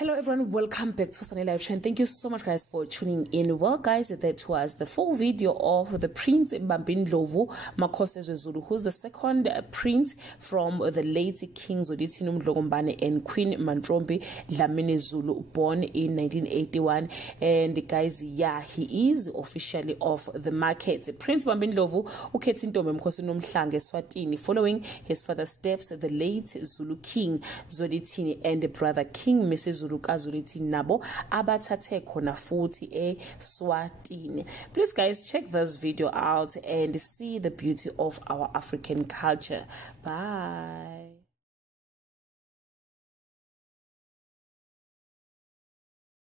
Hello everyone, welcome back to Sunny Live Channel. Thank you so much guys for tuning in. Well guys, that was the full video of the Prince Bambindlovu Zulu, who's the second prince from the late King Zodithini Mdlogombane and Queen Mantrombi Dlamini Zulu, born in 1981. And guys, yeah, he is officially off the market. Prince Bambindlovu ukhethe intombi emkhosini Emhlangeni Eswatini following his father's steps, the late Zulu King Zodithini and brother King Misuzulu'S nabo abathathe khona futhi eSwatini. Please guys, check this video out and see the beauty of our African culture. Bye.